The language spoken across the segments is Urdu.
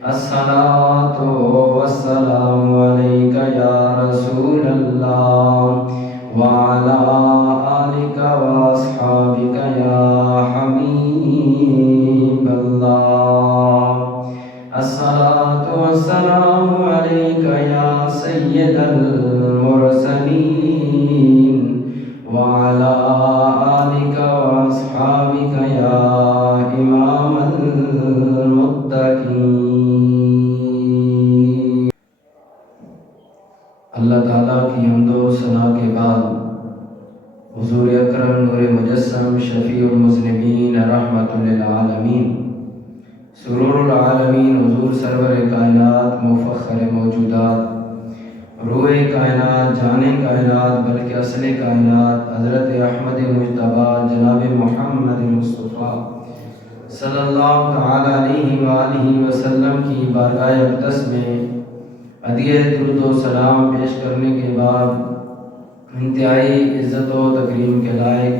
الصلاة والسلام عليك يا رسول الله وعلى آلك وأصحابك يا حبيب الله. الصلاة والسلام عليك يا سيد المرسلين وعلى آلك وأصحابك يا إمام المتقين. اللہ تعالیٰ کی حمد و ثنا کے بعد حضور اکرم نور مجسم شفیع المذنبین رحمت للعالمین سرور العالمین حضور سرور کائنات مفخر موجودات روح کائنات جان کائنات بلکہ اصل کائنات حضرت احمد مجتبی جناب محمد مصطفیٰ صلی اللہ تعالی علیہ وآلہ وسلم کی بارگاہ اقدس میں ہدیہ درود و سلام پیش کرنے کے بعد انتہائی عزت و تکریم کے لائق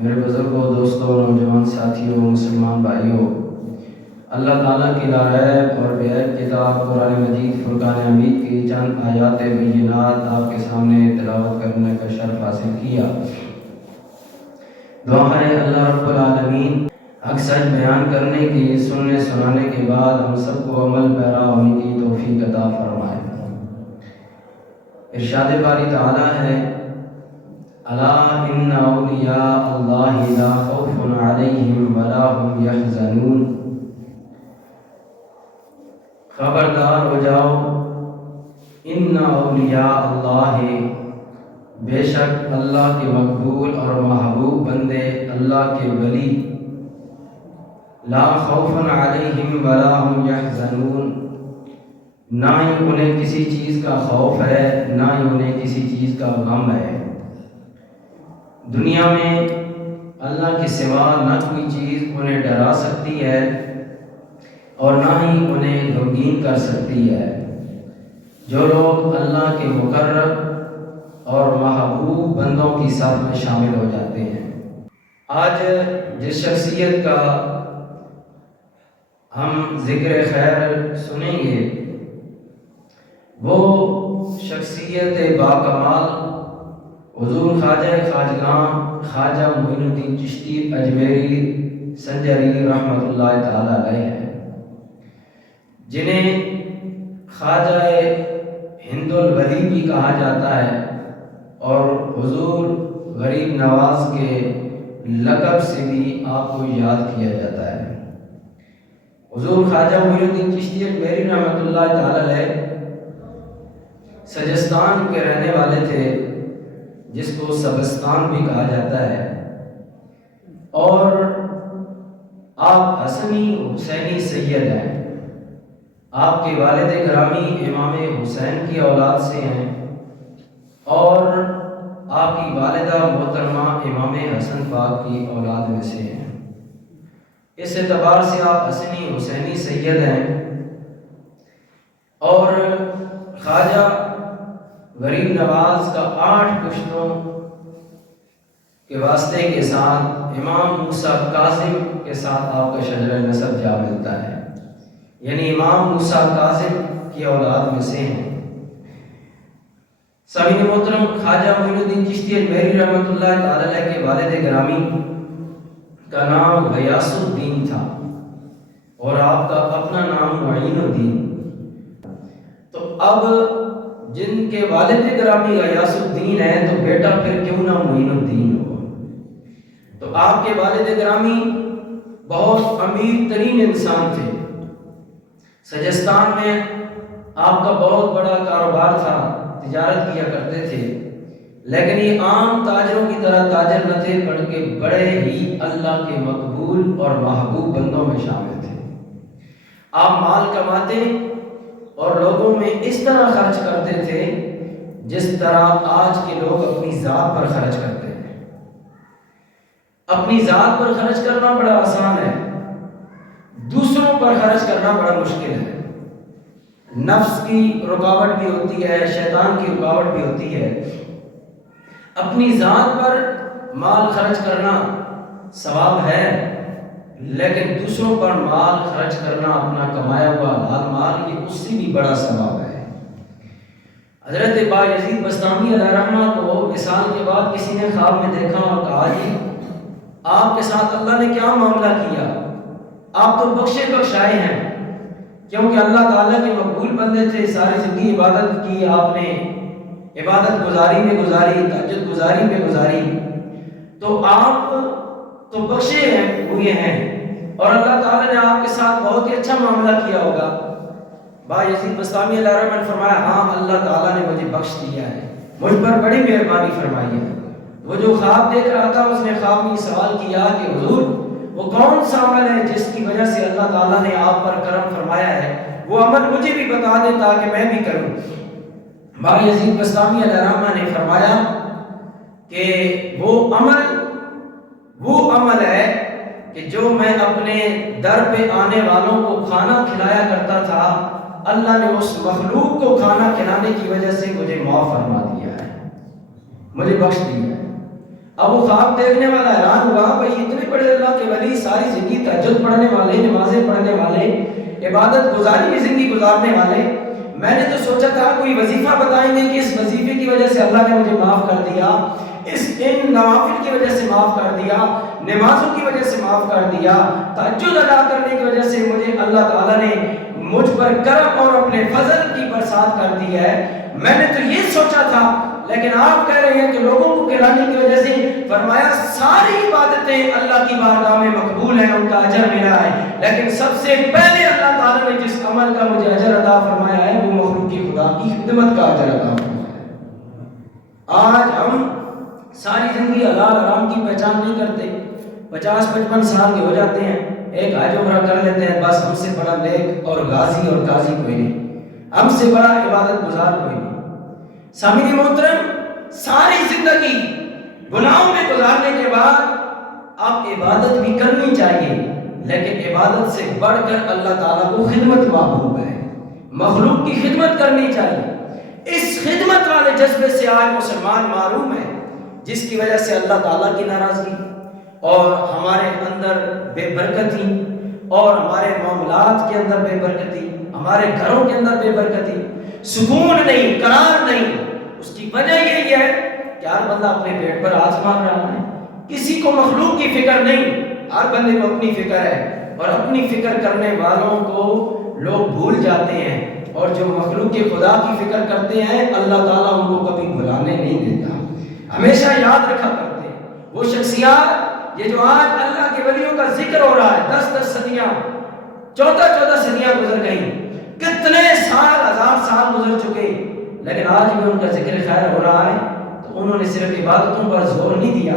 میرے بزرگوں، دوستوں، نوجوان ساتھیوں، مسلمان بھائیوں، اللہ تعالیٰ کی لارب اور بے عیب کتاب قرآن مجید فرقان حمید کی چند آیات بینات آپ کے سامنے تلاوت کرنے کا شرف حاصل کیا۔ دعا ہے اللہ رب العالمین حق سچ بیان کرنے کی، سننے سنانے کے بعد ہم سب کو عمل پیرا ہونے کی توفیق عطا فرمائے۔ ارشاد باری تعالیٰ ہے الا ان اولیاء اللہ لا خوف علیہم ولا هم یحزنون، خبردار ہو جاؤ، ان اولیاء اللہ، بے شک اللہ کے مقبول اور محبوب بندے، اللہ کے ولی، لا خوف علیہم ولا هم یحزنون، نہ ہی انہیں کسی چیز کا خوف ہے، نہ ہی انہیں کسی چیز کا غم ہے۔ دنیا میں اللہ کے سوا نہ کوئی چیز انہیں ڈرا سکتی ہے اور نہ ہی انہیں غمگین کر سکتی ہے۔ جو لوگ اللہ کے مقرب اور محبوب بندوں کی صف میں شامل ہو جاتے ہیں۔ آج جس شخصیت کا ہم ذکر خیر سنیں گے وہ شخصیت باکمال حضور خواجہ خواجگان خواجہ معین الدین چشتی اجمیری سنجری رحمۃ اللہ تعالی علیہ ہے، جنہیں خواجہ ہند الودی بھی کہا جاتا ہے اور حضور غریب نواز کے لقب سے بھی آپ کو یاد کیا جاتا ہے۔ حضور خواجہ معین الدین چشتی اجمیری رحمۃ اللہ تعالی علیہ سجستان کے رہنے والے تھے، جس کو سبستان بھی کہا جاتا ہے، اور آپ حسنی حسینی سید ہیں۔ آپ کے والد گرامی امام حسین کی اولاد سے ہیں اور آپ کی والدہ محترمہ امام حسن پاک کی اولاد میں سے ہیں۔ اس اعتبار سے آپ حسنی حسینی سید ہیں۔ اور خواجہ غریب نواز کا 8 پشتوں کے واسطے کے ساتھ امام موسیٰ کاظم کے ساتھ آپ کا شجرہ نسب جا ملتا ہے، یعنی امام موسیٰ کاظم کی اولاد میں سے ہیں۔ سامعین محترم، خواجہ معین الدین چشتی اجمیری رحمۃ اللہ تعالی علیہ کے والد گرامی کا نام غیاث الدین تھا اور آپ کا اپنا نام معین الدین۔ تو اب جن کے والد گرامی غیاث الدین ہے تو بیٹا پھر کیوں نہ معین الدین ہو؟ تو آپ کے والد گرامی بہت امیر ترین انسان تھے۔ سجستان میں آپ کا بہت بڑا کاروبار تھا، تجارت کیا کرتے تھے، لیکن یہ عام تاجروں کی طرح تاجر نہ تھے بلکہ بڑے ہی اللہ کے مقبول اور محبوب بندوں میں شامل تھے۔ آپ مال کماتے اور لوگوں میں اس طرح خرچ کرتے تھے جس طرح آج کے لوگ اپنی ذات پر خرچ کرتے ہیں۔ اپنی ذات پر خرچ کرنا بڑا آسان ہے، دوسروں پر خرچ کرنا بڑا مشکل ہے۔ نفس کی رکاوٹ بھی ہوتی ہے، شیطان کی رکاوٹ بھی ہوتی ہے۔ اپنی ذات پر مال خرچ کرنا ثواب ہے، لیکن دوسروں پر مال خرچ کرنا، اپنا کمایا ہوا حلال مال، یہ اس سے بھی بڑا ثواب ہے۔ حضرت بایزید بسطامی علیہ رحمہ کو مثال کے بعد کسی نے خواب میں دیکھا اور کہا جی آپ کے ساتھ اللہ نے کیا معاملہ کیا، آپ تو بخشے بخشائے ہیں، کیونکہ اللہ تعالیٰ کے مقبول بندے تھے، ساری زندگی عبادت کی آپ نے، عبادت گزاری میں گزاری، تہجد گزاری میں گزاری، تو آپ تو بخشے ہوئے ہیں اور اللہ تعالیٰ نے آپ کے ساتھ بہت ہی اچھا معاملہ کیا ہوگا۔ بایزید بسطامی علیہ رحمہ نے فرمایا ہاں اللہ تعالیٰ نے مجھے بخش دیا ہے، مجھ پر بڑی مہربانی فرمائی ہے۔ وہ جو خواب دیکھ رہا تھا اس نے خواب میں سوال کیا کہ حضور وہ کون سا عمل ہے جس کی وجہ سے اللہ تعالیٰ نے آپ پر کرم فرمایا ہے، وہ عمل مجھے بھی بتا دے تاکہ میں بھی کروں۔ بایزید بسطامی علیہ رحمہ نے فرمایا کہ وہ عمل ہے کہ جو میں اپنے در پہ آنے والوں کو کھانا کھلایا کرتا تھا، اللہ نے اس مخلوق کو کھانا کھلانے کی وجہ سے مجھے معاف فرما دیا ہے، مجھے بخش دیا ہے۔ اب وہ خواب دیکھنے والا حیران ہوا، بھئی اتنے بڑے اللہ کے ولی، ساری زندگی تہجد پڑھنے والے، نمازیں پڑھنے والے، عبادت گزاری میں زندگی گزارنے والے، میں نے تو سوچا تھا کوئی وظیفہ بتائیں گے کہ اس وظیفے کی وجہ سے اللہ نے مجھے معاف کر دیا، ان نوافل کی وجہ سے معاف کر دیا، نمازوں کی وجہ سے معاف کر دیا، تہجد ادا کرنے کی وجہ سے مجھے اللہ تعالیٰ نے مجھ پر کرم اور اپنے فضل کی برسات کر دی ہے، میں نے تو یہ سوچا تھا۔ لیکن آپ کہہ رہے ہیں کہ لوگوں کو کھلانے کی وجہ سے، فرمایا ساری عبادتیں اللہ کی بارگاہ میں مقبول ہیں، ان کا اجر ملا ہے، لیکن سب سے پہلے اللہ تعالیٰ نے جس عمل کا مجھے اجر عطا فرمایا ہے وہ مخلوق کی خدا کی خدمت کا اجر عطا فرمایا ہے۔ آج ہم ساری زندگی حلال حرام کی پہچان نہیں کرتے، 50-55 سال کے ہو جاتے ہیں، ایک حج عمرہ کر لیتے ہیں، بس ہم سے بڑا نیک اور غازی اور قاضی کوئی نہیں، ہم سے بڑا عبادت گزار کوئی نہیں۔ سامعین محترم، ساری زندگی گناہوں میں گزارنے کے بعد اب عبادت بھی کرنی چاہیے، لیکن عبادت سے بڑھ کر اللہ تعالیٰ کو خدمت محبوب ہے، مخلوق کی خدمت کرنی چاہیے۔ اس خدمت والے جذبے سے آج مسلمان معروم ہے، جس کی وجہ سے اللہ تعالیٰ کی ناراضگی اور ہمارے اندر بے برکتی اور ہمارے معاملات کے اندر بے برکتی، ہمارے گھروں کے اندر بے برکتی، سکون نہیں، قرار نہیں، اس کی وجہ یہی ہے کہ ہر بندہ اپنے پیٹ پر ہاتھ مار رہا ہے، کسی کو مخلوق کی فکر نہیں، ہر بندے کو اپنی فکر ہے، اور اپنی فکر کرنے والوں کو لوگ بھول جاتے ہیں، اور جو مخلوق کے خدا کی فکر کرتے ہیں اللہ تعالیٰ ان کو کبھی بھلانے نہیں دیتا، ہمیشہ یاد رکھا کرتے ہیں۔ وہ شخصیات یہ جو آج اللہ کے ولیوں کا ذکر ہو رہا ہے، 10-10 صدیاں، 14-14 صدیاں گزر گئیں، کتنے سال، 1000 سال گزر چکے، لیکن آج بھی ان کا ذکر خیر ہو رہا ہے، تو انہوں نے صرف عبادتوں پر زور نہیں دیا،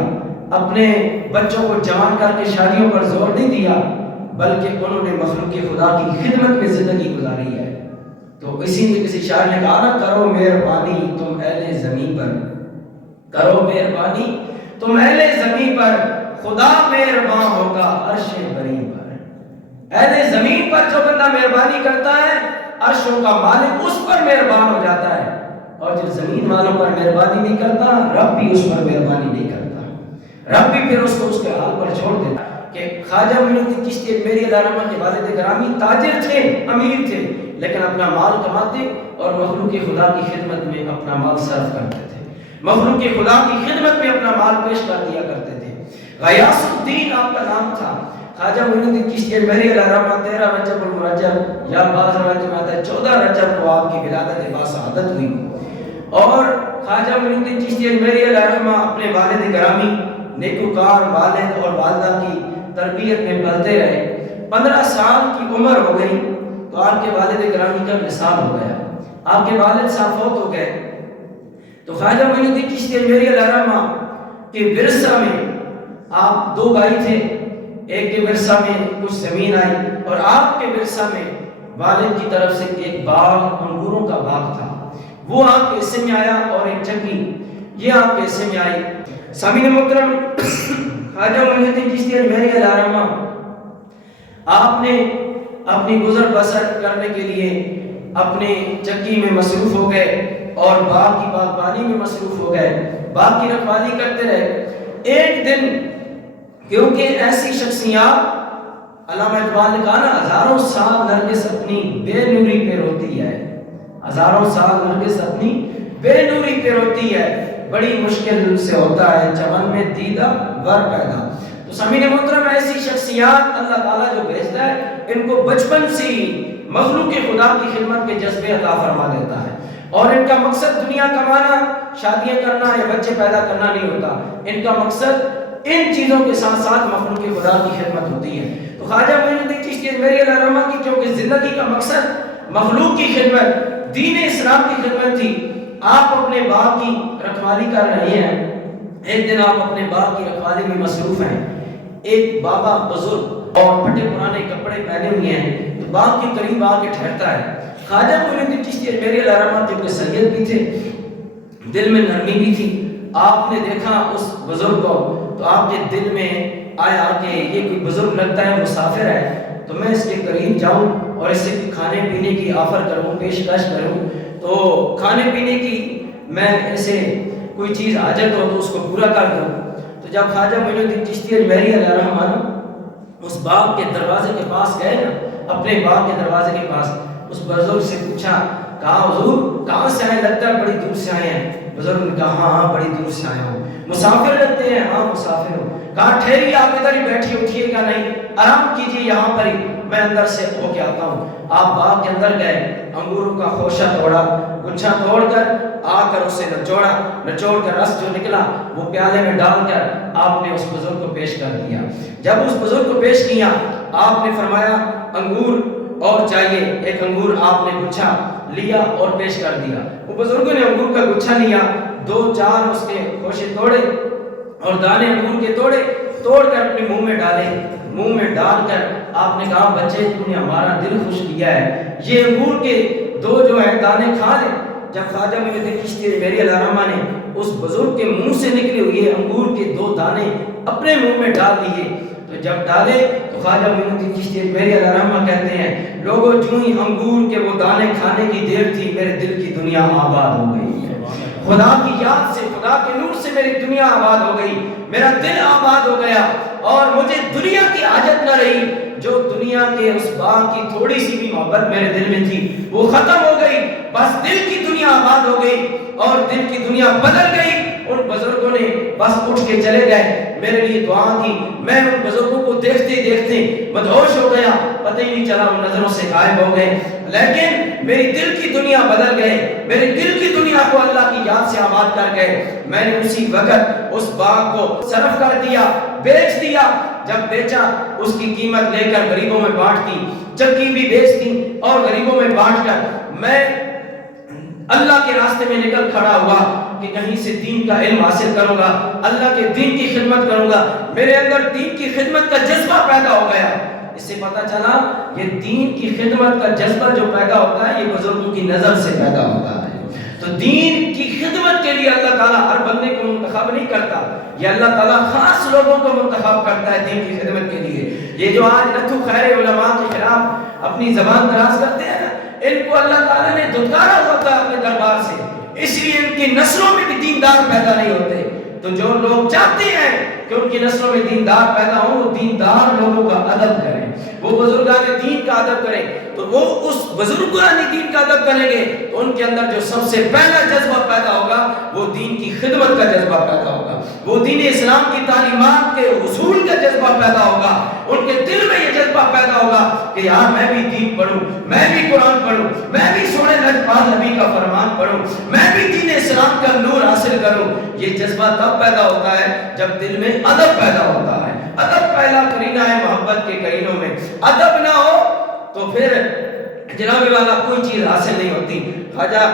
اپنے بچوں کو جوان کر کے شادیوں پر زور نہیں دیا، بلکہ انہوں نے مخلوق خدا کی خدمت میں زندگی گزاری ہے۔ تو اسی لیے کسی شاعر نے کہا نا، کرو مہربانی تم اہل زمین پر، کرو مہربانی تم اہل زمین پر، خدا مہربان ہوگا عرش بری پر۔ اہل زمین پر جو بندہ مہربانی کرتا ہے، عرشوں کا مالک اس پر مہربان ہو جاتا ہے، اور جو زمین والوں پر مہربانی نہیں کرتا، رب بھی اس پر مہربانی نہیں کرتا، رب بھی پھر اس کو اس کے حال پر چھوڑ دیتا۔ کہ خواجہ معین الدین چشتی اجمیری علیہ رحمہ کے والد گرامی تاجر تھے، امیر تھے، لیکن اپنا مال کماتے اور مخلوق خدا کی خدمت میں اپنا مال صرف کرتے تھے، مخلوق خدا کی خدمت میں اپنا مال پیش کر دیا کرتے تھے۔ غیاث الدین آپ کا نام تھا۔ خواجہ معین الدین چشتی اجمیری علیہ رحمہ 13 رجب المرجب یا بعض روایتوں میں آتا ہے 14 رجب کو آپ کی ولادت باسعادت ہوئی، اور خواجہ معین الدین چشتی اجمیری علیہ رحمہ اپنے والد گرامی نیکوکار والد اور والدہ کی تربیت میں پلتے رہے۔ 15 سال کی عمر ہو گئی تو آپ کے والد گرامی کا وصال ہو گیا، آپ کے والد صاحب فوت ہو گئے، تو خواجہ معین الدین چشتی اجمیری علیہ رحمہ کے ورثہ میں آپ 2 بھائی تھے، ایک کے ورثہ میں کچھ زمین آئی، اور آپ کے ورثہ میں والد کی طرف سے ایک باغ، انگوروں کا باغ تھا، وہ آپ کے حصے میں آیا، اور ایک چکی یہ آپ کے حصے میں آئی۔ سامعین محترم، خواجہ معین الدین چشتی اجمیری علیہ رحمہ آپ نے اپنی گزر بسر کرنے کے لیے اپنے چکی میں مصروف ہو گئے اور باغ کی باغبانی میں مصروف ہو گئے، باغ کی رکھوالی کرتے رہے۔ ایک دن کیونکہ ایسی شخصیات علامہ اقبال نے کہا نا، ہزاروں سال نرگس اپنی بے نوری پہ روتی ہے، ہزاروں سال نرگس اپنی بے نوری پہ روتی ہے، بڑی مشکل سے ہوتا ہے چمن میں دیدہ ور پیدا۔ تو سامعین محترم، ایسی شخصیات اللہ تعالیٰ جو بھیجتا ہے، ان کو بچپن سے مخلوق خدا کی خدمت کے جذبے عطا فرما دیتا ہے، اور ان کا مقصد دنیا کمانا، شادیاں کرنا یا بچے پیدا کرنا نہیں ہوتا، ان کا مقصد ان چیزوں کے ساتھ ساتھ مخلوق خدا کی خدمت ہوتی ہے۔ تو خواجہ معین الدین چشتی اجمیری علیہ الرحمہ کی چونکہ زندگی کا مقصد مخلوق کی خدمت، دین اسلام کی خدمت تھی، آپ اپنے باغ کی رکھوالی کر رہے ہیں، ایک دن آپ اپنے باغ کی رکھوالی میں مصروف ہیں، ایک بابا بزرگ اور پھٹے پرانے کپڑے پہنے ہوئے ہیں، تو باغ کے قریب آ کے ٹھہرتا ہے۔ خواجہ معین الدین چشتی اجمیری علیہ الرحمہ جو کہ سید بھی تھے، دل میں نرمی بھی تھی، آپ نے دیکھا اس بزرگ کو تو آپ کے دل میں آیا کہ یہ کوئی بزرگ لگتا ہے، مسافر ہے، تو میں اس کے قریب جاؤں اور اس سے کھانے پینے کی آفر کروں، پیشکش کروں، تو کھانے پینے کی میں ایسے کوئی چیز حاجت ہو تو اس کو پورا کر دوں۔ تو جب خواجہ معین الدین چشتی اجمیری علیہ الرحمہ اس باغ کے دروازے کے پاس گئے نا، اپنے باغ کے دروازے کے پاس، اس بزرگ سے پوچھا، کہا حضور کہاں سے آئے؟ لگتا ہے بڑی دور سے آئے ہیں۔ بزرگ نے کہا ہاں بڑی دور سے آیا ہوں۔ مسافر لگتے ہیں؟ ہاں مسافر ہوں۔ کہا ٹھہریے، آپ ادھر ہی بیٹھیے، اٹھیے گا نہیں، آرام کیجیے یہاں پر ہی، میں اندر سے ہو کے آتا ہوں۔ آپ باغ کے اندر گئے، انگوروں کا خوشہ توڑا، گچھا توڑ کر آ کر اسے نچوڑ کر رس جو نکلا وہ پیالے میں ڈال کر آپ نے اس بزرگ کو پیش کر دیا۔ جب اس بزرگ کو پیش کیا، آپ نے فرمایا انگور اور چاہیے، ایک انگور آپ نے گچھا لیا اور پیش کر دیا۔ وہ بزرگوں نے انگور کا گچھا لیا، دو چار اس کے خوشے توڑے اور دانے انگور کے توڑ کر اپنے منہ میں ڈالے، منہ میں ڈال کر آپ نے کہا بچے تم نے ہمارا دل خوش کیا ہے، یہ انگور کے دو جو ہے دانے کھا لے۔ جب خواجہ معین الدین چشتی اجمیری علیہ الرحمہ نے اس بزرگ کے منہ سے نکلے ہوئے انگور کے دو دانے اپنے منہ میں ڈال دیے، تو جب ڈالے تو خواجہ معین الدین چشتی اجمیری علیہ الرحمہ کہتے ہیں لوگوں جو ہی انگور کے وہ دانے کھانے کی دیر تھی، میرے دل کی دنیا آباد ہو گئی ہے، خدا کی یاد سے، خدا کے نور سے میری دنیا آباد ہو گئی، میرا دل آباد ہو گیا، اور مجھے دنیا کی حاجت نہ رہی، جو دنیا کے اس باغ کی تھوڑی سی بھی محبت میرے دل میں تھی وہ ختم ہو گئی، بس دل کی دنیا آباد ہو گئی اور دل کی دنیا بدل گئی۔ ان بزرگوں نے بس اٹھ کے چلے گئے، میرے لیے دعا کی، میں ان بزرگوں کو دیکھتے دیکھتے مدہوش ہو گیا، پتہ ہی نہیں چلا، ان نظروں سے غائب ہو گئے، لیکن میری دل کی دنیا بدل گئے، میری دل کی دنیا کو اللہ کی یاد سے آباد کر گئے۔ میں نے اسی وقت اس باغ کو صرف کر دیا، بیچ دیا، جب بیچا اس کی قیمت لے کر غریبوں میں بانٹ دی، چکی بھی بیچ دی اور غریبوں میں بانٹ کر میں اللہ کے راستے میں نکل کھڑا ہوا کہ کہیں سے دین کا علم حاصل کروں گا، اللہ کے دین کی خدمت کروں گا۔ میرے اندر دین کی خدمت کا جذبہ پیدا ہو گیا۔ اس سے پتہ چلا یہ دین کی خدمت کا جذبہ جو پیدا ہوتا ہے یہ بزرگوں کی نظر سے پیدا ہوتا ہے۔ تو دین کی خدمت کے لیے اللہ تعالیٰ ہر بندے کو منتخب نہیں کرتا، یہ اللہ تعالیٰ خاص لوگوں کو منتخب کرتا ہے دین کی خدمت کے لیے۔ یہ جو آج نتھو خیر علماء کے خلاف اپنی زبان دراز کرتے ہیں نا، ان کو اللہ تعالیٰ نے دھتکارا ہوتا ہے اپنے دربار سے، اس لیے ان کی نسلوں میں بھی دیندار پیدا نہیں ہوتے۔ تو جو لوگ چاہتے ہیں کہ ان کی نسلوں میں دیندار پیدا ہوں، وہ دیندار لوگوں کا ادب کریں، وہ بزرگان دین کا ادب کریں، تو وہ اس بزرگان دین کا ادب کریں گے تو ان کے اندر جو سب سے پہلا جذبہ پیدا ہوگا وہ دین کی خدمت کا جذبہ پیدا ہوگا، وہ دین اسلام کی تعلیمات کے حصول کا جذبہ پیدا ہوگا، ان کے دل میں یہ جذبہ پیدا ہوگا کہ یار میں بھی دین پڑھوں، میں بھی قرآن پڑھوں، میں بھی سونے لجپال نبی کا فرمان پڑھوں، میں بھی دین اسلام کا نور حاصل کروں۔ یہ جذبہ تب پیدا ہوتا ہے جب دل میں ادب پیدا ہوتا ہے۔ ادب پہلا کرینہ ہے محبت کے کرینوں میں، ادب نہ ہو تو پھر جناب والا کوئی چیز حاصل نہیں ہوتی۔ خواجہ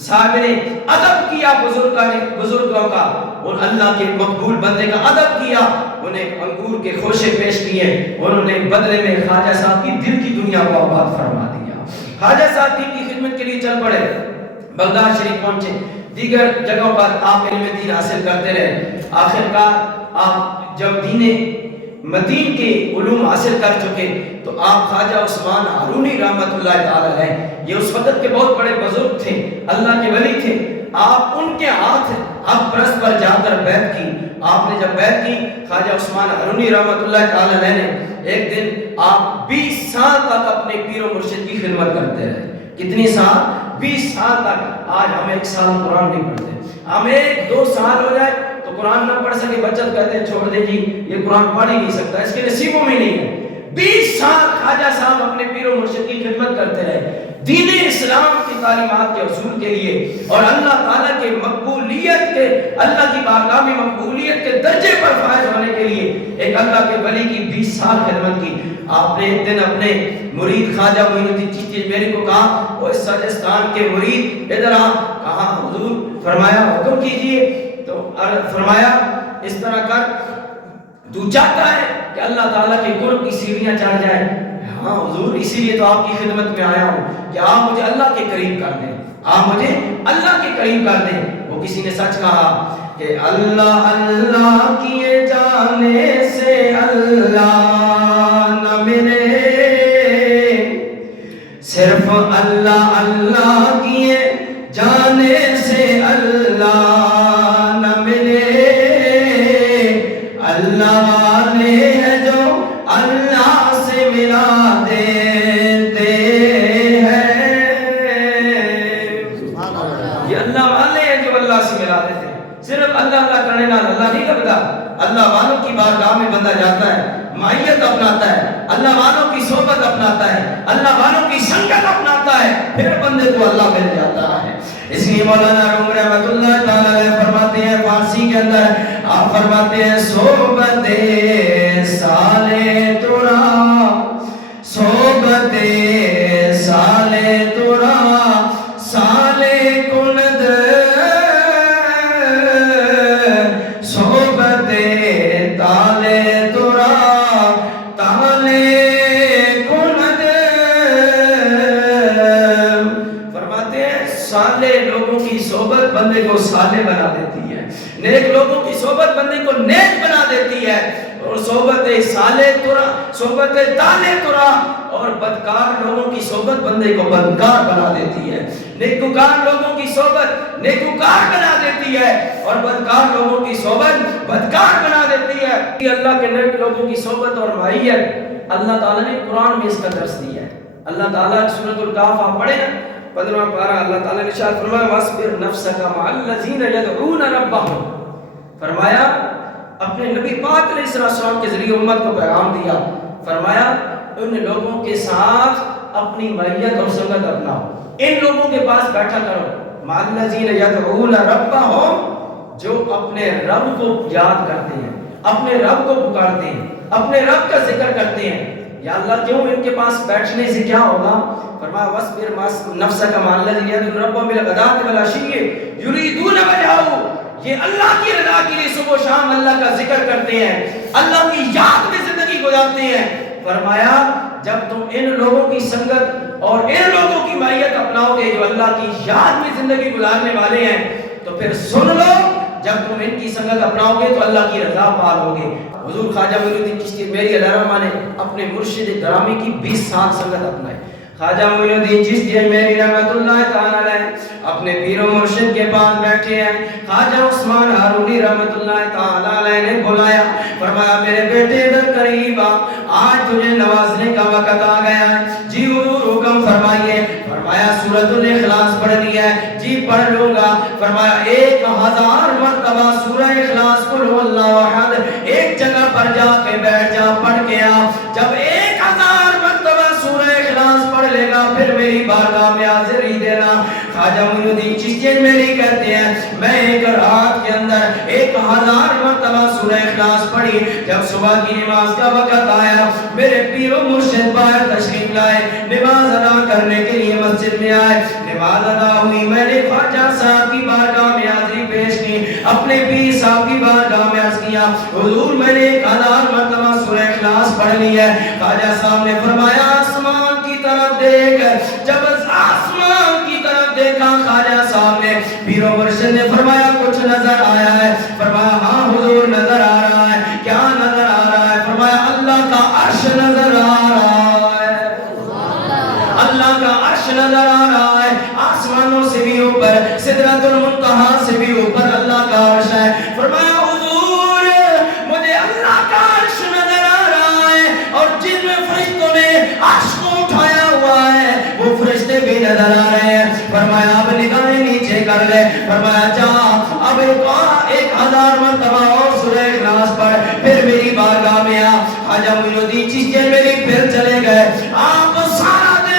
صاحب نے ادب کیا بزرگوں کا، اور اللہ کے مقبول بندے کا ادب کیا، انہیں انگور کے خوشے پیش کیے، انہوں نے بدلے میں خواجہ صاحب کی دل کی دنیا کو آباد فرما دیا۔ خواجہ صاحب دین کی خدمت کے لیے چل پڑے، بغداد شریف پہنچے، دیگر جگہوں پر آپ علم دین حاصل کرتے رہے، آخرکار آپ جب دین مدین کے علوم حاصل کر چکے تو آپ خواجہ عثمان ہارونی رحمت اللہ تعالی علیہ، یہ اس وقت کے بہت بڑے بزرگ تھے، اللہ کے ولی تھے، آپ ان کے ہاتھ حق پرست پر جا کر بیعت کی آپ نے جب بیعت کی، خواجہ عثمان ہارونی رحمۃ اللہ تعالی علیہ نے ایک دن آپ 20 سال تک اپنے پیر و مرشد کی خدمت کرتے رہے. کتنی سال؟ 20 سال تک. آج ہم 1 سال قرآن نہیں پڑھتے. ہم 1-2 سال ہو جائے تو قرآن نہ پڑھ سکے بچت کہتے ہیں چھوڑ دے جی یہ قرآن پڑھ ہی نہیں سکتا، اس کے نصیبوں میں نہیں ہے. 20 سال خواجہ صاحب اپنے پیر و مرشد کی خدمت کرتے رہے دین اسلام کی تعلیمات کے حصول کے لیے اور اللہ تعالیٰ کے مقبولیت کے، اللہ کی بارگاہ میں مقبولیت کے درجے پر فائز ہونے کے لیے ایک اللہ کے ولی کی 20 سال خدمت کی. آپ نے ایک دن اپنے مرید خواجہ معین الدین چشتی اجمیری کو کہا وہ اس سجستان کے مرید ادھر آ. کہا حضور. فرمایا حکم کیجئے. تو فرمایا اس طرح کر، تو چاہتا ہے کہ اللہ تعالیٰ کے قرب کی سیڑھیاں چڑھ جائے؟ ہاں حضور اسی لیے تو آپ کی خدمت میں آیا ہوں کہ آپ مجھے اللہ کے قریب کر دیں، آپ مجھے اللہ کے قریب کر دیں. وہ کسی نے سچ کہا کہ اللہ اللہ کیے جانے سے اللہ نہ ملے، صرف اللہ اللہ کیے جانے سے اللہ نہ ملے. اللہ والے ہیں جو اللہ سے ملا دیتے ہیں. یہ اللہ والے ہیں جو اللہ سے ملا دیتے ہیں. صرف اللہ اللہ کرنے نال اللہ نہیں لگتا. اللہ والوں کی بارگاہ میں بندہ جاتا ہے، معیت اپناتا ہے، اللہ والوں کی صحبت اپناتا ہے، اللہ والوں کی سنگت اپناتا ہے، پھر بندے کو اللہ مل جاتا ہے. اس لیے مولانا روم رحمۃ اللہ تعالی علیہ فرماتے ہیں فارسی کے اندر، آپ فرماتے ہیں صحبت سالے تورا، صحبت سالے تورا سالے کند، صحبت تالے تورا تالے کند. فرماتے ہیں سالے لوگوں کی صحبت بندے کو صالح بنا دیتی ہے، نیک لوگوں کی صحبت بندے کو نیک بنا دیتی ہے. اور صحبت صالح ترا، صحبت تالے ترا، اور بدکار لوگوں کی صحبت بندے کو بدکار بنا دیتی ہے. نیکوکار لوگوں کی صحبت نیکوکار بنا دیتی ہے اور بدکار لوگوں کی صحبت بدکار بنا دیتی ہے. اللہ کے نیک لوگوں کی صحبت اور معیت اللہ تعالیٰ نے قرآن میں اس کا درس دیا ہے. اللہ تعالیٰ سورۃ الکہف آپ پڑھیں نا 15واں پارہ، اللہ تعالیٰ نے ارشاد فرمایا وَاصْبِرْ نَفْسَكَ مَعَ الَّذِينَ يَدْعُونَ رَبَّهُمْ. فرمایا اپنے نبی پاک علیہ السلام کے ذریعے امت کو پیغام دیا. فرمایا ان لوگوں کے ساتھ اپنی معیت اور سنگت اپناؤ، ان لوگوں کے پاس بیٹھا کرو. مَعَ الَّذِينَ يَدْعُونَ رَبَّهُمْ، جو اپنے رب کو یاد کرتے ہیں، اپنے رب کو پکارتے ہیں، اپنے رب کا ذکر کرتے ہیں. یا اللہ کیوں ان کے پاس بیٹھنے سے کیا ہوگا؟ فرمایا وَاصْبِرْ نَفْسَكَ مَعَ الَّذِينَ يَدْعُونَ رَبَّهُمْ بِالْغَدَاةِ وَالْعَشِيِّ يُرِيدُونَ وَجْهَهُ. یہ اللہ کی رضا کے لیے صبح و شام اللہ کا ذکر کرتے ہیں، اللہ کی یاد میں زندگی گزارتے ہیں. فرمایا جب تم ان لوگوں کی سنگت اور ان لوگوں کی معیت اپناؤ گے جو اللہ کی یاد میں زندگی گزارنے والے ہیں، تو پھر سن لو جب تم ان کی سنگت اپناؤ گے تو اللہ کی رضا پال ہوگے. حضور خواجہ معین الدین چشتی اجمیری علیہ رحمہ نے اپنے مرشد گرامی کی 20 سال سنگت اپنائی. خواجہ معین الدین چشتی اجمیری رحمۃ اللہ تعالی علیہ اپنے پیر و مرشد کے پاس بیٹھے ہیں. خواجہ عثمان ہارونی رحمۃ اللہ تعالی علیہ نے بلایا. فرمایا میرے بیٹے ادھر قریب آ، آج تجھے نوازنے کا وقت آ گیا ہے. جی حضور حکم فرمائیے. فرمایا سورۃ الاخلاص پڑھنی ہے. جی پڑھ لوں گا. فرمایا 1000 مرتبہ سورہ اخلاص قل هو اللہ احد ایک جگہ پر جا کے بیٹھ جا، پڑھ کے آ. جب 1000 مرتبہ سورہ اخلاص پڑھ لے گا پھر میری بارگاہ میں حاضری دینا. خواجہ معین الدین چشتی اجمیری کہتے ہیں میں ایک رات کے اندر 1000 مرتبہ سورہ اخلاص پڑھی. جب صبح کی نماز کا وقت آیا میرے پیر و مرشد باہر تشریف لائے، نماز ادا کرنے کے لیے مسجد میں آئے. نماز ادا ہوئی، میں نے خواجہ صاحب کی بارگاہ میں حاضری پیش کی، اپنے پیر صاحب کی بارگاہ میں عرض کیا حضور میں نے 1000 مرتبہ سورہ اخلاص پڑھ لی ہے. خواجہ صاحب نے فرمایا آسمان کی طرف دیکھ. جب آسمان کی طرف دیکھا خواجہ صاحب نے، پیر و مرشد نے فرمایا کچھ نظر آیا ہے؟ فرمایا ہاں حضور نظر آ رہا ہے. کیا نظر آ رہا ہے؟ فرمایا اللہ کا عرش نظر آ رہا ہے، اللہ کا عرش نظر آ رہا ہے. آسمانوں سے بھی اوپر، سدرۃ المنتہا سے بھی اوپر اللہ کا عرش ہے. فرمایا حضور نظر آ رہے ہیں. فرمایا اب نگاہیں نیچے کر لے. فرمایا جا اب 1000 مرتبہ اور سورہ اخلاص پڑھ, پھر میری بارگاہ میں آ. خواجہ معین الدین چشتی میری پھر چلے گئے. آپ سارا دن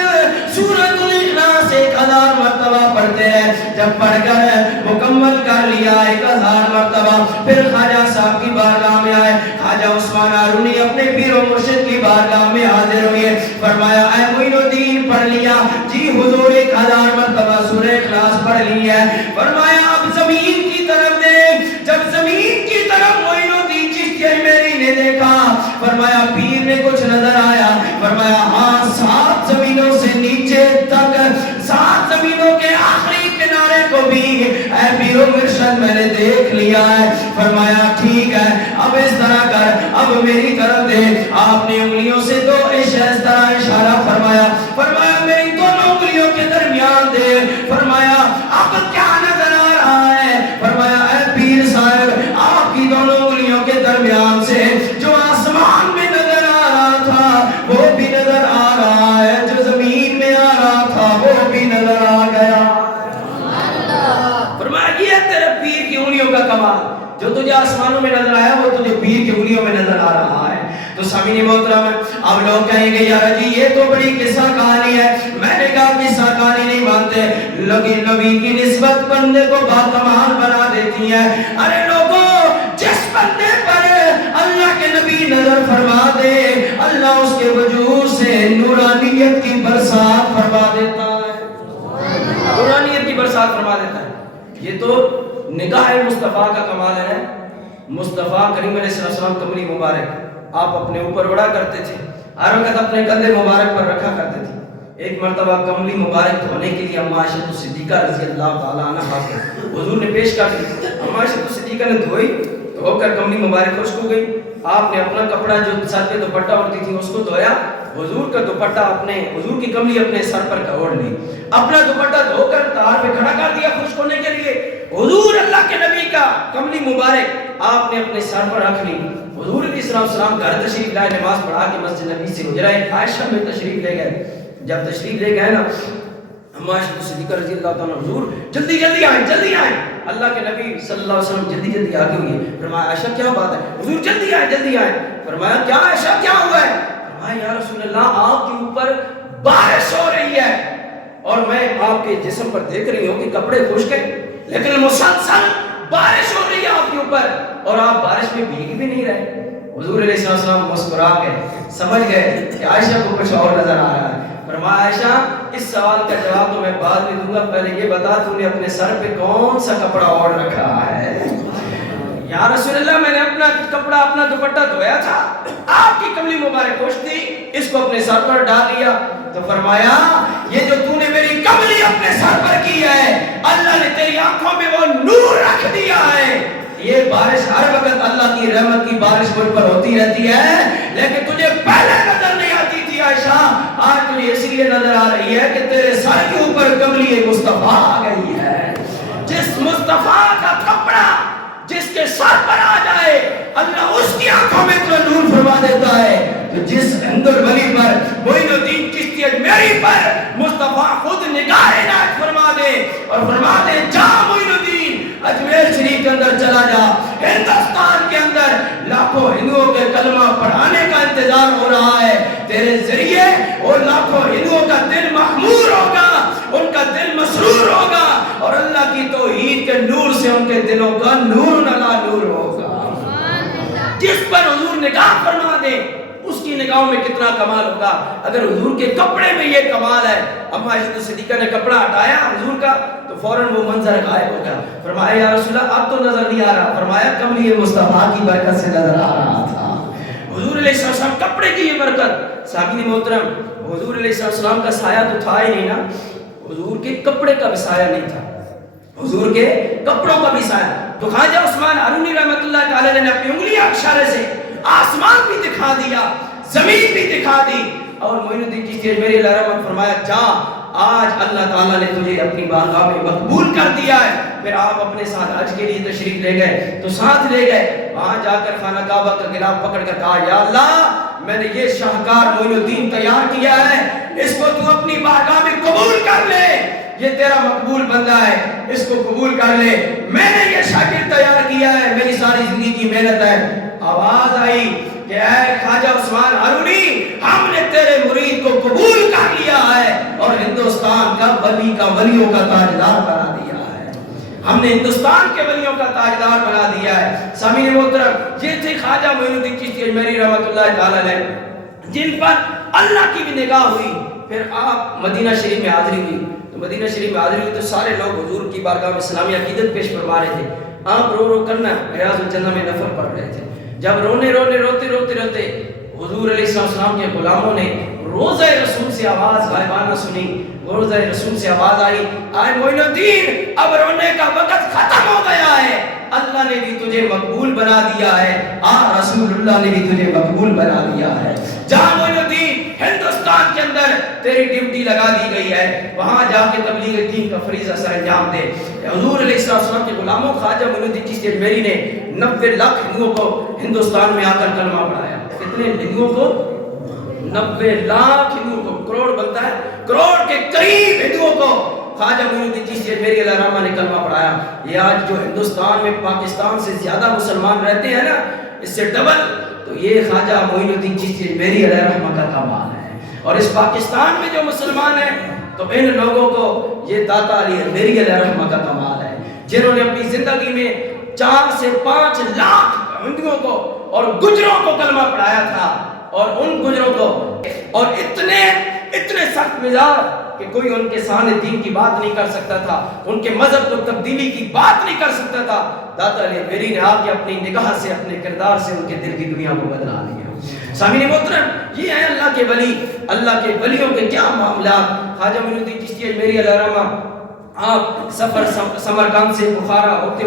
سورۃ الاخلاص 1000 مرتبہ پڑھتے ہیں. جب پڑھ کر مکمل کر لیا 1000 مرتبہ, پھر خواجہ صاحب کی بارگاہ میں آئے. خواجہ عثمان ہارونی اپنے پیر و مرشد کی بارگاہ میں حاضر ہوئے. فرمایا اے معین الدین پڑھ لیا؟ جی حضور 1000 مرتبہ سورہ اخلاص پڑھ لی ہے. فرمایا اب زمین کی طرف دیکھ. جب زمین کی طرف معین الدین چشتی میری نے دیکھا, فرمایا پیر نے کچھ نظر آیا. فرمایا ہاں 7 زمینوں سے نیچے تک 7 زمینوں کے آخری کنارے کو بھی اے پیر و مرشد میں نے دیکھ لیا ہے. فرمایا ٹھیک ہے اب اس طرح کر, اب میری طرف دیکھ. آپ نے انگلیوں سے دو اس طرح اشارہ فرمایا. فرمایا میری دونوں انگلیوں کے درمیان دیکھ. فرمایا اب کیا نظر آ رہا ہے؟ فرمایا اے پیر صاحب آپ کی دونوں انگلیوں کے درمیان سے جو آسمان میں نظر آ رہا تھا وہ بھی نظر آ رہا ہے, جو زمین میں آ رہا تھا وہ بھی نظر آ گیا. فرمایا یہ ہے تیرے پیر کی انگلیوں کا کمال, جو تجھے آسمانوں میں نظر آیا وہ تجھے پیر کی انگلیوں میں نظر آ رہا ہے. تو سامعین محترم اب لوگ کہیں گے یار جی یہ تو بڑی قصہ کہانی ہے. میں نے کہا قصہ کہانی نہیں مانتے, لیکن نبی کی نسبت بندے کو باکمال بنا دیتی ہے. ارے لوگوں جس بندے پر اللہ کے نبی نظر فرما دے اللہ اس کے وجود سے نورانیت کی برسات فرما دیتا ہے. نورانیت کی برسات فرما دیتا ہے. یہ تو نگاہ مصطفیٰ کا کمال ہے. مصطفیٰ کریم علیہ السلام کملی مبارک آپ اپنے اوپر اڑا کرتے تھے, ہر وقت اپنے کندھے مبارک پر رکھا کرتے تھے. ایک مرتبہ کملی مبارک دھونے کے لیے اما عائشہ صدیقہ رضی اللہ تعالیٰ عنہا حضور نے پیش کر دی. اما عائشہ صدیقہ نے دھوئی, دھو کر کملی مبارک خشک ہو گئی. آپ نے اپنا کپڑا جو سر پہ دوپٹہ اوڑھتی تھی اس کو دھویا. حضور کا دوپٹہ اپنے حضور کی کملی اپنے سر پر اوڑھ لی. اپنا دوپٹہ دھو کر تار پہ کھڑا کر دیا خشک ہونے کے لیے. حضور اللہ کے نبی کا کملی مبارک آپ نے اپنے سر پر رکھ لی. حضور علیہ السلام گھر تشریف لائے, نماز پڑھا کے مسجد نبی سے حجرہ عائشہ میں تشریف لے گئے. جب تشریف لے گئے نا اما عائشہ صدیقہ رضی اللہ تعالیٰ حضور جلدی جلدی آئیں جلدی آئیں. اللہ کے نبی صلی اللہ علیہ وسلم جلدی جلدی آگے ہوئے. فرمایا عائشہ کیا بات ہے؟ حضور جلدی آئیں جلدی آئیں. فرمایا کیا عائشہ کیا ہوا ہے؟ فرمایا یا رسول اللہ آپ کے اوپر بارش ہو رہی ہے اور میں آپ کے جسم پر دیکھ رہی ہوں کہ کپڑے خشک ہیں, لیکن مسلسل بارش ہو رہی ہے آپ کے اوپر اور آپ بارش میں بھیگ بھی نہیں رہے. حضور علیہ السلام مسکرا گئے, سمجھ گئے کہ عائشہ کو کچھ اور نظر آ رہا ہے. فرمایا عائشہ اس سوال کا جواب تو میں بعد میں دوں گا, پہلے یہ بتا تو نے اپنے سر پہ کون سا کپڑا اوڑھ رکھا ہے؟ یا رسول اللہ میں نے اپنا کپڑا اپنا دوپٹہ دھویا تھا, آپ کی کملی مبارک خشک تھی, اس کو اپنے سر پر ڈال لیا. تو فرمایا یہ جو تو نے میری کملی اپنے سر پر کی ہے اللہ نے تیری آنکھوں میں وہ نور رکھ دیا ہے. یہ بارش ہر وقت اللہ کی رحمت کی بارش مجھ پر ہوتی رہتی ہے, لیکن تجھے پہلے نظر نہیں آتی تھی عائشہ, آج تجھے اس لیے نظر آ رہی ہے کہ تیرے سر کے اوپر کملی مصطفیٰ آ گئی ہے. جس مصطفیٰ کا کپڑا جس کے سر پر آ جائے اللہ اس کی آنکھوں میں تو نور فرما دیتا ہے. تو جس اندر ولی پر معین الدین چشتی اجمیری پر مصطفیٰ خود نگاہ عنایت فرما دے اور فرما دے جا معین الدین اجمیر شریف کے اندر چلا جا, ہندوستان کے اندر لاکھوں ہندوؤں کے کلمہ پڑھانے کا انتظار ہو رہا ہے, تیرے ذریعے وہ لاکھوں ہندوؤں کا دل مخمور ہوگا, ان کا دل مسرور ہوگا اور اللہ کی توحید کے نور سے ان کے دلوں کا نور علی نور ہوگا. جس پر حضور نگاہ فرما دے اس کی نگاہوں میں کتنا کمال ہوگا. اگر حضور کے کپڑے میں یہ کمال ہے, اما عائشہ صدیقہ نے کپڑا ہٹایا حضور کا تو فوراً وہ منظر غائب ہو گیا. فرمایا یا رسول اللہ اب تو نظر نہیں آ رہا. فرمایا کملی مصطفیٰ کی برکت سے نظر آ رہا تھا. حضور علیہ السلام کپڑے کی یہ برکت. سامعین محترم حضور علیہ السلام کا سایہ تو تھا ہی نہیں نا, حضور کے کپڑے کا بھی سایہ نہیں تھا, حضور کے کپڑوں کا بھی سایہ. تو خواجہ عثمان ہارونی رحمۃ اللہ تعالی نے اپنی انگلیاں اشارے سے آسمان بھی دکھا دیا, زمین بھی دکھا دی اور معین الدین چشتی اجمیری علیہ رحمت فرمایا جا آج اللہ تعالیٰ نے تجھے اپنی بارگاہ میں مقبول کر دیا ہے. پھر آپ اپنے ساتھ حج کے لیے تشریف لے گئے تو ساتھ لے گئے, وہاں جا کر خانہ کعبہ کا غلاف پکڑ کر کہا یا اللہ میں نے یہ شاہکار معین الدین تیار کیا ہے, اس کو تو اپنی بارگاہ میں قبول کر لے. یہ تیرا مقبول بندہ ہے، اس کو قبول کر لے، میں نے یہ شاگرد تیار کیا ہے، میری ساری زندگی کی محنت ہے۔ آواز آئی کہ اے خواجہ عثمان ہارونی، ہم نے تیرے مرید کو قبول کر لیا ہے اور ہندوستان کا ولی کا ولیوں کا تاجدار بنا دیا ہے، ہم نے ہندوستان کے ولیوں کا تاجدار بنا دیا ہے۔ سامعین محترم، یہ تھے خواجہ معین الدین چشتی اجمیری رحمۃ اللہ تعالی علیہ، جن پر اللہ کی بھی نگاہ ہوئی۔ پھر آپ مدینہ شریف میں حاضری ہوئی، تو مدینہ شریف میں حاضری ہوئی تو سارے لوگ حضور کی بارگاہ میں اسلامی عقیدت پیش فرما رہے تھے۔ آپ رو رو کرنا ریاض الجنہ میں نفل پڑھ رہے تھے۔ جب روتے حضور علیہ السلام کے غلاموں نے روزہ رسول سے آواز غائبانہ سنی، روزہ رسول سے آواز آئی، آئے معین الدین اب رونے کا وقت ختم ہو گیا ہے، اللہ نے بھی تجھے مقبول بنا دیا ہے، رسول اللہ نے بھی تجھے مقبول بنا دیا ہے، جا معین الدین ہندوستان کے اندر تیری ڈیوٹی لگا دی گئی ہے، وہاں جا کے تبلیغ دین کا فریضہ سر انجام دے۔ حضور علیہ السلام کے غلاموں خواجہ معین الدین چشتی اجمیری نے 90 لاکھ ہندوؤں کو ہندوستان میں آ کر کلمہ پڑھایا۔ کتنے ہندوؤں کو؟ 90 لاکھ ہندوؤں کو، کروڑ بنتا ہے، کروڑ کے قریب ہندوؤں کو خواجہ معین الدین چشتی اجمیری علیہ الرحمہ نے کلمہ پڑھایا۔ یہ آج جو ہندوستان میں پاکستان سے زیادہ مسلمان رہتے ہیں نا، اس سے ڈبل، تو یہ خواجہ معین الدین چشتی اجمیری علیہ الرحمہ کا کمال ہے۔ اور اس پاکستان میں جو مسلمان ہیں تو ان لوگوں کو یہ داتا علی اجمیری علیہ الرحمہ کا کمال ہے، جنہوں نے اپنی زندگی میں 4 سے 5 لاکھ ہندوؤں کو اور گجروں کو کلمہ پڑھایا تھا، اور ان گجروں کو، اور اتنے سخت مزاج کہ کوئی ان کے سامنے دین کی بات نہیں کر سکتا تھا، ان کے مذہب کو تبدیلی کی بات نہیں کر سکتا تھا۔ داتا علی اجمیری نے آ کے اپنی نگاہ سے، اپنے کردار سے ان کے دل کی دنیا کو بدلا دیا۔ سامعین محترم، یہ ہے اللہ کے ولی، اللہ کے ولیوں کے کیا معاملات۔ خواجہ معین الدین چشتی اجمیری علیہ الرحمہ آپ سفر سمرقند سے بخارا ہوتے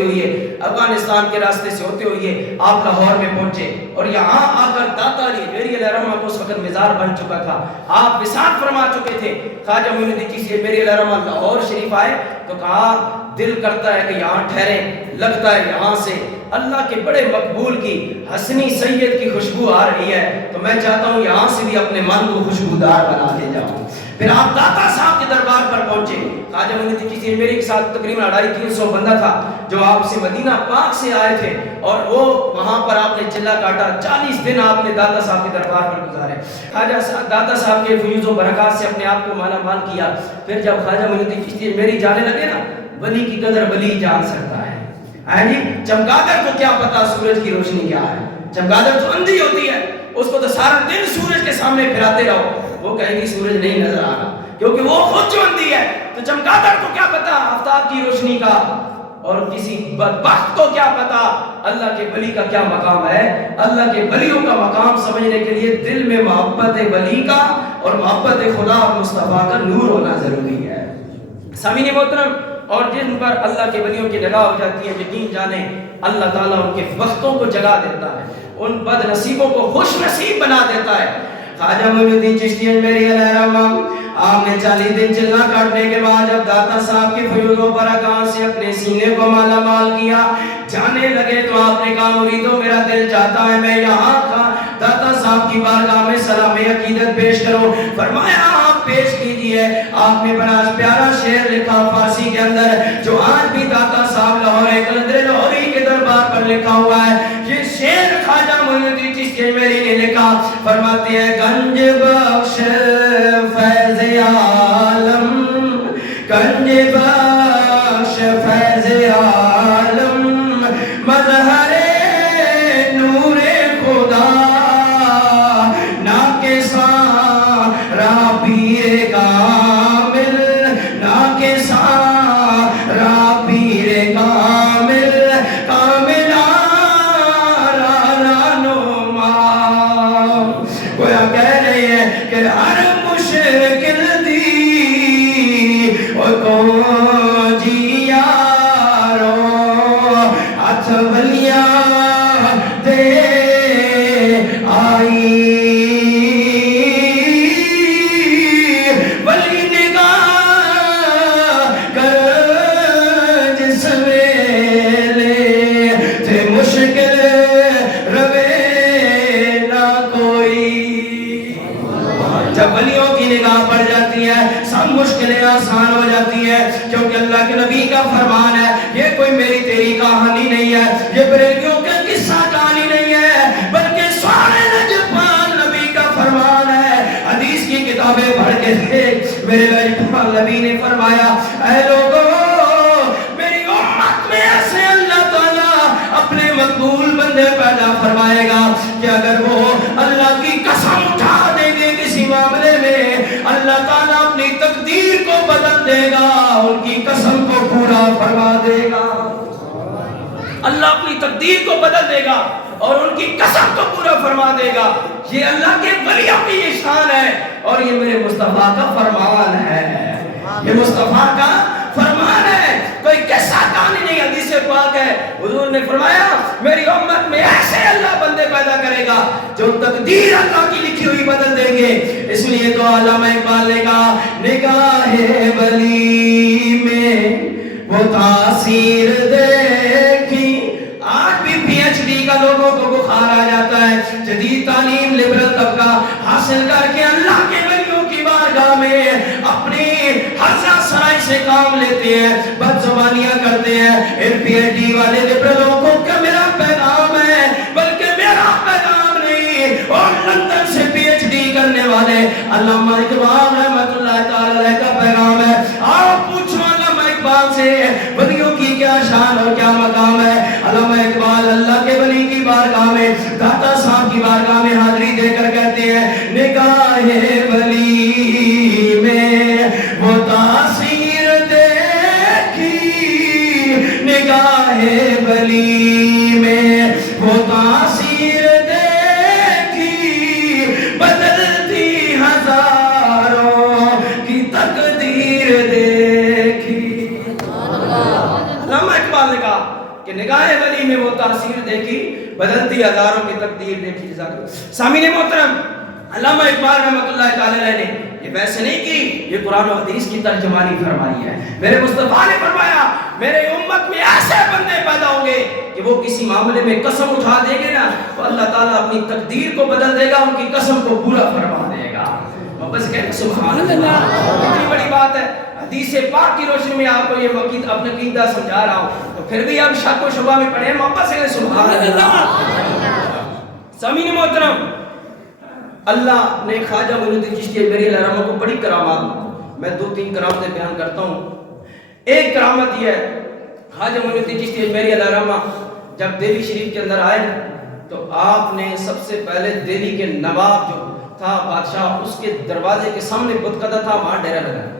ہوئے افغانستان کے راستے سے ہوتے ہوئے آپ لاہور میں پہنچے، اور یہاں آ کر داتا علی اجمیری علیہ الرحمہ کو اس وقت مزار بن چکا تھا، آپ وصال فرما چکے تھے۔ خواجہ معین الدین چشتی اجمیری علیہ الرحمہ لاہور شریف آئے تو کہا دل کرتا ہے کہ یہاں ٹھہریں، لگتا ہے یہاں سے اللہ کے بڑے مقبول کی حسنی سید کی خوشبو آ رہی ہے، تو میں چاہتا ہوں یہاں سے بھی اپنے من کو خوشبودار بنا دے جاؤں۔ پھر آپ داتا صاحب کے دربار پر پہنچے۔ خواجہ معین الدین چشتی اجمیری کے ساتھ تقریباً 250-300 بندہ تھا جو آپ سے مدینہ پاک سے آئے تھے، اور وہ وہاں پر آپ نے چلا کاٹا، 40 دن آپ نے داتا صاحب کے دربار پر گزارے، خواجہ داتا صاحب کے فیوز و برکات سے اپنے آپ کو مالا مال کیا۔ پھر جب خواجہ معین الدین چشتی اجمیری جانے لگے نا، ولی کی قدر ولی جان سکتا ہے۔ جی چمگادڑ کو کیا پتا سورج کی روشنی کیا ہے، چمگادڑ تو اندھی ہوتی ہے، اس کو تو سارا دن سورج کے سامنے پھراتے رہو، وہ کہے گی سورج نہیں نظر آ رہا، کیونکہ وہ خود جو اندھی ہے۔ تو چمگادڑ کو کیا پتا آفتاب کی روشنی کا، اور کسی بدبخت کو کیا پتا اللہ کے ولی کا کیا مقام ہے۔ اللہ کے ولیوں کا مقام سمجھنے کے لیے دل میں محبت ولی کا اور محبت خدا اور مصطفیٰ کا نور ہونا ضروری ہے۔ سامعین محترم، اور جن پر اللہ کے ولیوں کی نگاہ ہو جاتی ہے، یقین جانیں اللہ تعالیٰ ان کے وقتوں کو جگا دیتا ہے، ان بد نصیبوں کو خوش نصیب بنا دیتا ہے۔ خواجہ معین الدین چشتی اجمیری علیہ الرحمہ آپ نے 40 دن چلنا کاٹنے کے بعد جب داتا صاحب کی فیوز و برکات سے اپنے سینے کو مالا مال کیا، جانے لگے تو آپ نے کہا مریدو میرا دل چاہتا ہے میں یہاں داتا صاحب کی بارگاہ میں سلام عقیدت پیش کروں۔ فرمایا آپ پیش کیجئے۔ آپ نے بڑا پیارا شعر لکھا فارسی کے اندر جو آج بھی داتا صاحب لاہور قلندر لاہوری کے دربار پر لکھا ہوا ہے۔ یہ شعر خواجہ معین الدین چشتی اجمیری نے لکھا، فرماتے ہیں گنج بخش فیض عالم، گنج بخش فیض عالم، مظہر نور خدا، ناکساں را پیر کامل، ناکساں را پیر کامل، کامل آرا نما۔ گویا کہہ رہے ہیں کہ ہر مشکل دی کو جی یارو ہاتھ بلیاں دے آئی، ولی نگاہ مشکلیں آسان ہو جاتی ہیں، کیونکہ اللہ کے نبی کا فرمان ہے. یہ کوئی میری تیری کہانی نہیں ہے، یہ بریلویوں کا قصہ کہانی نہیں ہے، بلکہ سارے نجفان نبی کا فرمان ہے. حدیث کی کتابیں پڑھ کے دیکھ، میرے نجفان نبی نے فرمایا اے لوگوں، میری امت میں ایسے اللہ تعالیٰ اپنے مقبول بندے پیدا فرمائے گا کہ اگر وہ اللہ کی قسم اٹھا دیں گے کسی معاملے میں، اللہ تعالیٰ اپنی تقدیر کو بدل دے گا، ان کی قسم کو پورا فرما دے گا. اللہ اپنی تقدیر کو بدل دے گا اور ان کی قسم کو پورا فرما دے گا. یہ اللہ کے ولیوں کی یہ شان ہے اور یہ میرے مصطفیٰ کا فرمان ہے. یہ مصطفیٰ کا فرمان ہے، کوئی قصہ کہانی نہیں. حدیث پاک ہے، حضور نے فرمایا میری امت میں ایسے اللہ بندے پیدا کرے گا جو تقدیر اللہ کی لکھی ہوئی بدل دیں گے. اس لیے تو علامہ اقبال نے کہا نگاہ ولی میں وہ تاثیر دیکھی. آج بھی پی ایچ ڈی کا لوگوں کو بخار آ جاتا ہے، جدید تعلیم لبرل طبقہ حاصل کر کے اللہ کے ولیوں کی بارگاہ میں اپنی حضرہ سرائی سے کام لیتے ہیں، بد زبانیاں کرتے ہیں. ان پی ایچ ڈی والے لبرلوں کو کیا میرا پیغام ہے، بلکہ میرا پیغام نہیں، اور لندن سے پی ایچ ڈی کرنے والے علامہ اقبال رحمۃ اللہ تعالی علیہ کا پیغام ہے. آپ پوچھو علامہ اقبال سے ولیوں کی کیا شان اور کیا مقام ہے. علامہ اقبال اللہ کے ولی کی بارگاہ میں، داتا صاحب کی بارگاہ میں حاضری دے کر کہتے ہیں نگاہ ولی میں وہ تاثیر دیکھی، نگاہ ولی میں وہ تاثیر دیکھی، بدلتی ہزاروں کی تقدیر دیکھی. علامہ اقبال نے کہا کہ نگاہ ولی میں وہ تاثیر دیکھی، بدلتی ہزاروں کی تقدیر دیکھی. سامعین محترم، علامہ اقبال رحمۃ اللہ تعالی علیہ نے یہ ویسے نہیں کی، یہ قرآن و حدیث کی ترجمانی فرمائی ہے. میرے مصطفیٰ نے فرمایا میرے امت میں ایسے بندے پیدا ہوں گے کہ وہ کسی معاملے میں قسم اٹھا دیں گے نا تو اللہ تعالیٰ اپنی تقدیر کو بدل دے گا، ان کی قسم کو پورا فرما دے گا. بس کہتے سبحان اللہ، کتنی بڑی بات ہے. حدیث پاک کی روشنی میں آپ کو یہ وقت اپنا عقیدہ سمجھا رہا ہوں، تو پھر بھی آپ شک و شبہ میں پڑھیں، محبت سے سبحان اللہ. سامعین محترم، اللہ نے خواجہ معین الدین چشتی اجمیری علیہ الرحمہ کو بڑی کرامات، میں 2-3 کرامتیں بیان کرتا ہوں. ایک کرامت یہ ہے، خواجہ معین الدین چشتی اجمیری علیہ الرحمہ جب دہلی شریف کے اندر آئے تو آپ نے سب سے پہلے دہلی کے نواب جو تھا بادشاہ، اس کے دروازے کے سامنے بتقدہ تھا، وہاں ڈیرا لگایا،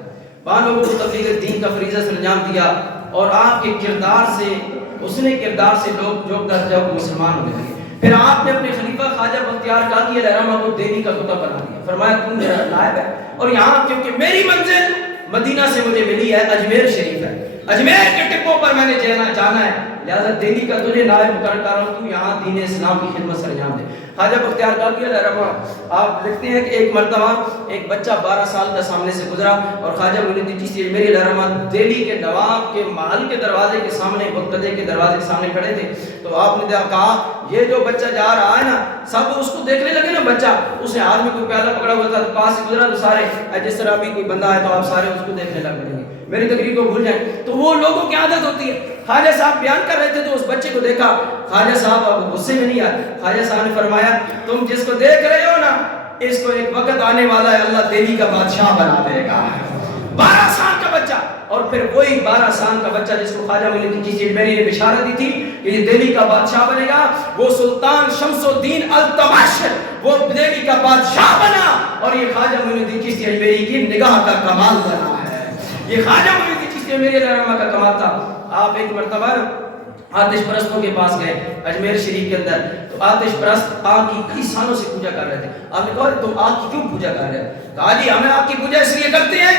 وہاں لوگوں کو تبلیغ دین کا فریضہ سے انجام دیا، اور آپ کے کردار سے، اس نے کردار سے لوگ جو کر جب مسلمان ہونے لگے. پھر آپ نے اپنے خلیفہ خواجہ بختیار قادری علیہ الرحمہ کو دہلی کا خطیب بنا دیا. فرمایا تم میرا نائب ہے، اور یہاں کیونکہ میری منزل مدینہ سے مجھے ملی ہے، اجمیر شریف ہے، اجمیر کے ٹپوں پر میں نے جانا ہے، لہذا دہلی کا تجھے نائب مقرر کر رہا ہوں، تو یہاں دین اسلام کی خدمت سر انجام دے. خواجہ بختیار قادری علیہ الرحمہ آپ لکھتے ہیں کہ ایک مرتبہ ایک بچہ 12 سال کا سامنے سے گزرا، اور خواجہ معین الدین چشتی اجمیری علیہ الرحمہ دہلی کے نواب کے محل کے دروازے کے سامنے، بتقدے کے دروازے کے سامنے کھڑے تھے. تو آپ نے کہا یہ جو بچہ جا رہا ہے نا، سب اس کو دیکھنے لگے نا. بچہ اس نے ہاتھ میں کوئی پیالہ پکڑا ہوا تھا، پاس سے گزرا تو سارے جس طرح بھی کوئی بندہ ہے تو آپ سارے اس کو دیکھنے لگ پڑیں گے، میری تقریر کو بھول جائیں. تو وہ لوگوں کی عادت ہوتی ہے. خواجہ صاحب بیان کر رہے تھے تو اس بچے کو دیکھا، خواجہ صاحب اب غصے میں نہیں آئے. خواجہ صاحب نے فرمایا تم جس کو دیکھ رہے ہو نا، اس کو ایک وقت آنے والا ہے، اللہ دہلی کا بادشاہ بنا دے گا. 12 سال کا بچہ، اور پھر وہی 12 سال کا بچہ جس کو خواجہ معین الدین چشتی اجمیری نے بشارت دی تھی کہ یہ دہلی کا بادشاہ بنے گا، وہ سلطان شمس الدین التمش وہ دہلی کا بادشاہ بنا. اور یہ خواجہ معین الدین چشتی اجمیری کی نگاہ کا کمال بنا ہے. یہ خواجہ معین الدین چشتی اجمیری علیہ الرحمہ کا کمال تھا. آپ ایک مرتبہ آتش پرستوں کے پاس گئے اجمیر شریف کے اندر، تو آتش پرست آگ کی کئی سالوں سے پوجا کر رہے تھے. آپ نے کہا تم آگ کی کیوں پوجا کر رہے ہیں؟ کہا جی ہمیں آگ کی پوجا اس لیے کرتے ہیں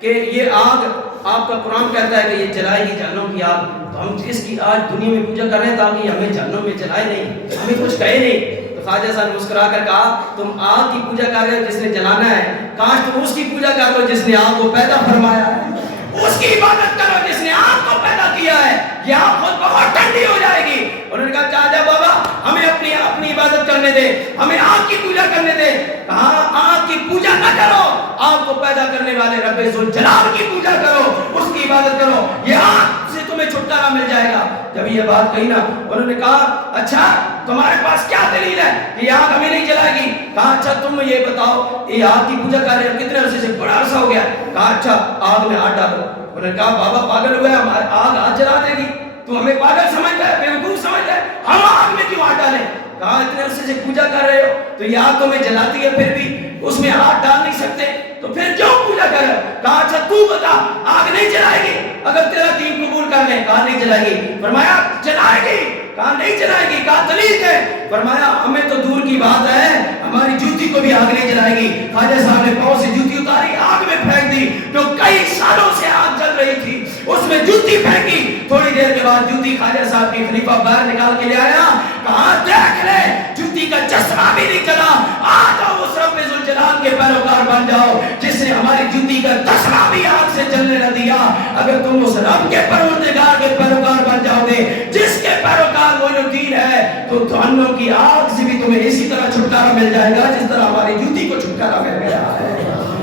کہ یہ آگ، آپ کا قرآن کہتا ہے کہ یہ جلائے گی جہنم کی آگ، تو ہم اس کی آج دنیا میں پوجا کر رہے ہیں تاکہ ہمیں جہنم میں جلائے نہیں، ہمیں کچھ کہے نہیں. تو خواجہ صاحب نے مسکرا کر کہا تم آگ کی پوجا کر رہے ہو جس نے جلانا ہے، کاش تم اس کی پوجا کر لو جس نے آگ کو پیدا فرمایا ہے. اس کی عبادت کرو جس نے آگ کو پیدا کیا ہے، یہ آگ خود بہت ٹھنڈی ہو جائے گی. انہوں نے کہا چاچا بابا ہمیں اپنی عبادت کا کرنے دے, ہمیں آگ کی پوجا کرنے دے. کہا آگ کی پوجا نہ کرو, آگ کو پیدا کرنے والے رب ذوالجلال کی پوجا کرو, اس کی عبادت کرو, یہ آگ سے تمہیں چھٹکارا مل جائے گا. جب یہ بات کہی نا, انہوں نے کہا اچھا تمہارے پاس کیا دلیل ہے کہ یہ آگ ہمیں نہیں جلائے گی؟ کہا اچھا تم یہ بتاؤ, یہ آگ کی پوجا کر رہے ہیں کتنے عرصے سے؟ بڑا عرصہ ہو گیا. کہا اچھا آگ میں ہاتھ ڈالو. انہوں نے کہا بابا پاگل ہوئے, ہمارے آگ ہاتھ جلا دے گی, تو ہمیں پاگل سمجھتا ہے, بیوقوف سمجھتا ہے, ہم آگ میں کیوں ہاتھ ڈالیں؟ کہا اتنے عرصے سے پوجا کر رہے ہو تو یہ آگ تمہیں جلاتی ہے, پھر بھی اس میں ہاتھ ڈال نہیں سکتے, تو پھر کیوں پوجا کر رہے ہو؟ کہا اچھا تو بتا, آگ نہیں جلائے گی اگر تیرا دین قبول کر لیں؟ کہا نہیں جلائے گی. فرمایا جلائے گی؟ کہا نہیں جلائے گی. کہا دلیل ہے؟ فرمایا ہمیں تو دور کی بات ہے, ہماری جوتی کو بھی آگ نہیں جلائے گی. خواجہ صاحب نے پاؤں سے جوتی اتاری, آگ میں پھینک دی, جو کئی سالوں سے آگ جل رہی تھی اس میں جوتی پھینکی. تھوڑی دیر کے بعد جوتی خواجہ صاحب کی خلیفہ باہر نکال کے لے آیا. کہا دیکھ لے جوتی کا چشمہ بھی نہیں چلا, آ جاؤ اس رب ذوالجلال کے پیروکار بن جاؤ جس نے ہماری جوتی کا چشمہ بھی آگ سے جلنے نہ دیا. اگر تم اس رب کے پروردگار کے پیروکار بن جاؤ گے جس کے پیروکار وہ دین ہے, تو جہنم کی آگ سے بھی تمہیں اسی طرح چھٹکارا مل جائے گا جس طرح ہماری جوتی کو چھٹکارا مل گیا ہے.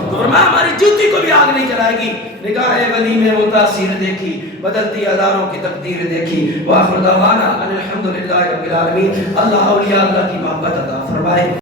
تو فرمایا ہماری جوتی کو بھی آگ نہیں جلائے گی. نگاہ ولی میں وہ تاثیر دیکھی, بدلتی ہزاروں کی تقدیر دیکھی. وآخر دعوانا ان الحمدللہ رب العالمین. اللہ اولیاء اللہ کی محبت عطا فرمائے.